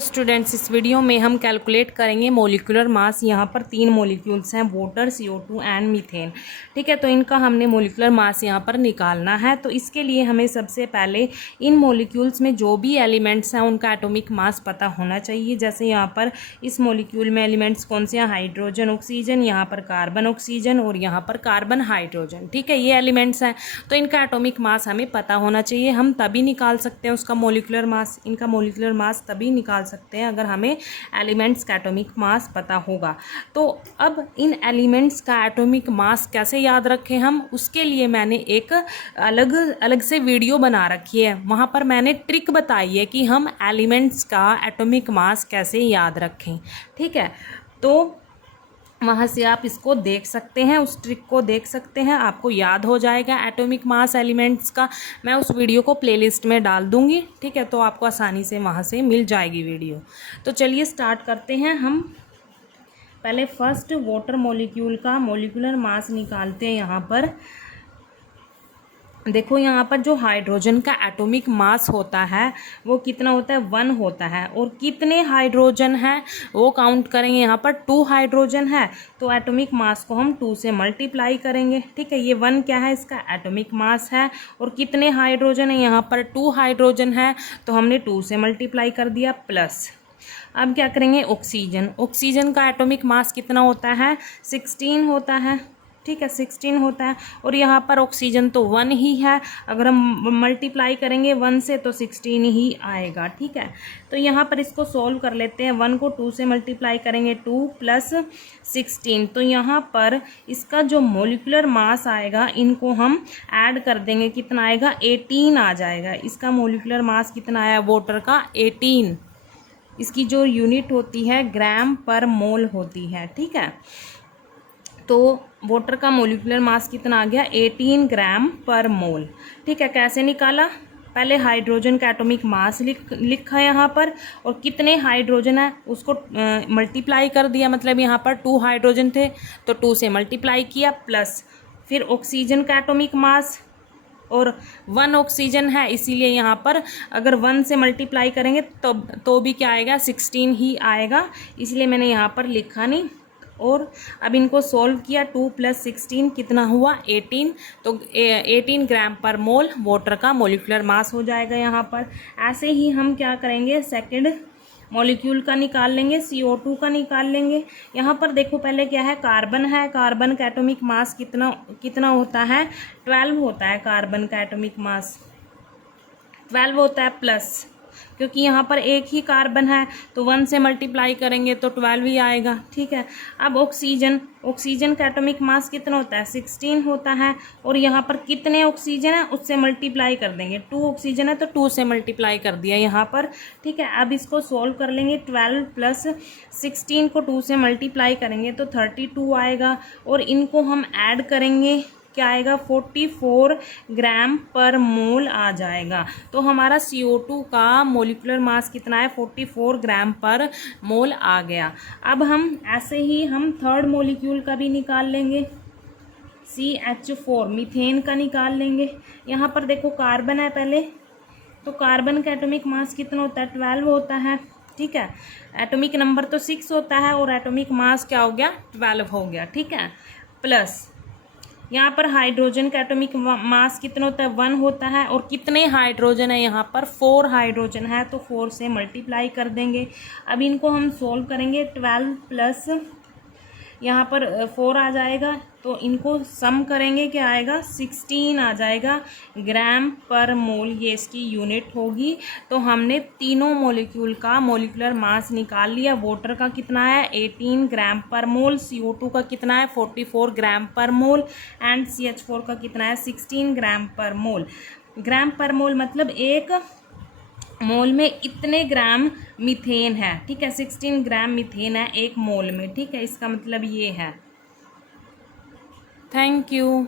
Students, इस video में हम कैलकुलेट करेंगे मोलिकुलर मास। यहाँ पर 3 मोलिक्यूल्स हैं, वाटर, CO2 एंड मीथेन। ठीक है, तो इनका हमने मोलिकुलर मास यहाँ पर निकालना है। तो इसके लिए हमें सबसे पहले इन मोलिक्यूल्स में जो भी एलिमेंट्स हैं उनका एटॉमिक मास पता होना चाहिए। जैसे यहाँ पर इस मोलिक्यूल में एलिमेंट्स कौन से हैं? हाइड्रोजन, ऑक्सीजन, यहाँ पर कार्बन, ऑक्सीजन और यहाँ पर कार्बन, हाइड्रोजन। ठीक है, ये एलिमेंट्स हैं, तो इनका एटॉमिक मास हमें पता होना चाहिए। हम तभी निकाल सकते हैं उसका मोलिकुलर मास। इनका मोलिकुलर मास तभी निकाल सकते हैं अगर हमें एलिमेंट्स का एटॉमिक मास पता होगा। तो अब इन एलिमेंट्स का एटॉमिक मास कैसे याद रखें हम, उसके लिए मैंने एक अलग अलग से वीडियो बना रखी है। वहाँ पर मैंने ट्रिक बताई है कि हम एलिमेंट्स का एटॉमिक मास कैसे याद रखें। ठीक है, तो वहाँ से आप इसको देख सकते हैं, उस ट्रिक को देख सकते हैं, आपको याद हो जाएगा एटॉमिक मास एलिमेंट्स का। मैं उस वीडियो को प्लेलिस्ट में डाल दूँगी। ठीक है, तो आपको आसानी से वहाँ से मिल जाएगी वीडियो। तो चलिए स्टार्ट करते हैं। हम पहले फर्स्ट वाटर मॉलिक्यूल का मोलिकुलर मास निकालते हैं। यहाँ पर देखो, यहाँ पर जो हाइड्रोजन का एटॉमिक मास होता है वो कितना होता है? 1 होता है। और कितने हाइड्रोजन हैं वो काउंट करेंगे। यहाँ पर 2 हाइड्रोजन है, तो एटॉमिक मास को हम 2 से मल्टीप्लाई करेंगे। ठीक है, ये 1 क्या है? इसका एटॉमिक मास है। और कितने हाइड्रोजन है? यहाँ पर 2 हाइड्रोजन है, तो हमने 2 से मल्टीप्लाई कर दिया प्लस। अब क्या करेंगे? ऑक्सीजन। ऑक्सीजन का एटॉमिक मास कितना होता है? 16 होता है। ठीक है, 16 होता है। और यहाँ पर ऑक्सीजन तो 1 ही है, अगर हम मल्टीप्लाई करेंगे 1 से तो 16 ही आएगा। ठीक है, तो यहाँ पर इसको सॉल्व कर लेते हैं। 1 को 2 से मल्टीप्लाई करेंगे, 2 प्लस 16, तो यहाँ पर इसका जो मोलिकुलर मास आएगा इनको हम ऐड कर देंगे। कितना आएगा? 18 आ जाएगा। इसका मोलिकुलर मास कितना आया वाटर का? 18। इसकी जो यूनिट होती है ग्राम पर मोल होती है। ठीक है, तो वाटर का मोलिकुलर मास कितना आ गया? 18 ग्राम पर मोल। ठीक है, कैसे निकाला? पहले हाइड्रोजन का एटॉमिक मास लिखा यहाँ पर, और कितने हाइड्रोजन है उसको मल्टीप्लाई कर दिया। मतलब यहाँ पर 2 हाइड्रोजन थे तो 2 से मल्टीप्लाई किया प्लस फिर ऑक्सीजन का एटॉमिक मास, और 1 ऑक्सीजन है इसीलिए यहाँ पर अगर 1 से मल्टीप्लाई करेंगे तो भी क्या आएगा? 16 ही आएगा, इसलिए मैंने यहाँ पर लिखा नहीं। और अब इनको सॉल्व किया, 2 प्लस 16 कितना हुआ? 18। तो 18 ग्राम पर मोल वाटर का मोलिकुलर मास हो जाएगा यहाँ पर। ऐसे ही हम क्या करेंगे? सेकंड मॉलिक्यूल का निकाल लेंगे, CO2 का निकाल लेंगे। यहाँ पर देखो, पहले क्या है? कार्बन है। कार्बन का एटॉमिक मास कितना होता है? 12 होता है। कार्बन का एटॉमिक मास 12 होता है प्लस, क्योंकि यहाँ पर एक ही कार्बन है तो 1 से मल्टीप्लाई करेंगे तो 12 ही आएगा। ठीक है, अब ऑक्सीजन का एटॉमिक मास कितना होता है? 16 होता है। और यहाँ पर कितने ऑक्सीजन है उससे मल्टीप्लाई कर देंगे। 2 ऑक्सीजन है तो 2 से मल्टीप्लाई कर दिया यहाँ पर। ठीक है, अब इसको सॉल्व कर लेंगे। 12 प्लस 16 को 2 से मल्टीप्लाई करेंगे तो 32 आएगा। और इनको हम ऐड करेंगे, क्या आएगा? 44 ग्राम पर मोल आ जाएगा। तो हमारा CO2 का मोलिकुलर मास कितना है? 44 ग्राम पर मोल आ गया। अब हम ऐसे ही हम थर्ड मोलिक्यूल का भी निकाल लेंगे, CH4 मीथेन का निकाल लेंगे। यहाँ पर देखो, कार्बन है पहले, तो कार्बन का एटॉमिक मास कितना होता है? 12 होता है। ठीक है, एटॉमिक नंबर तो 6 होता है और एटॉमिक मास क्या हो गया? 12 हो गया। ठीक है, प्लस यहाँ पर हाइड्रोजन का एटॉमिक मास कितना होता है? 1 होता है। और कितने हाइड्रोजन है? यहाँ पर 4 हाइड्रोजन है, तो 4 से मल्टीप्लाई कर देंगे। अब इनको हम सोल्व करेंगे। 12 प्लस यहाँ पर 4 आ जाएगा, तो इनको सम करेंगे, क्या आएगा? 16 आ जाएगा ग्राम पर मोल, ये इसकी यूनिट होगी। तो हमने तीनों मॉलिक्यूल का मोलिकुलर मास निकाल लिया। वाटर का कितना है? 18 ग्राम पर मोल। CO2 का कितना है? 44 ग्राम पर मोल। एंड CH4 का कितना है? 16 ग्राम पर मोल। ग्राम पर मोल मतलब एक मोल में इतने ग्राम मीथेन है। ठीक है, 16 ग्राम मीथेन है एक मोल में। ठीक है, इसका मतलब ये है। Thank you.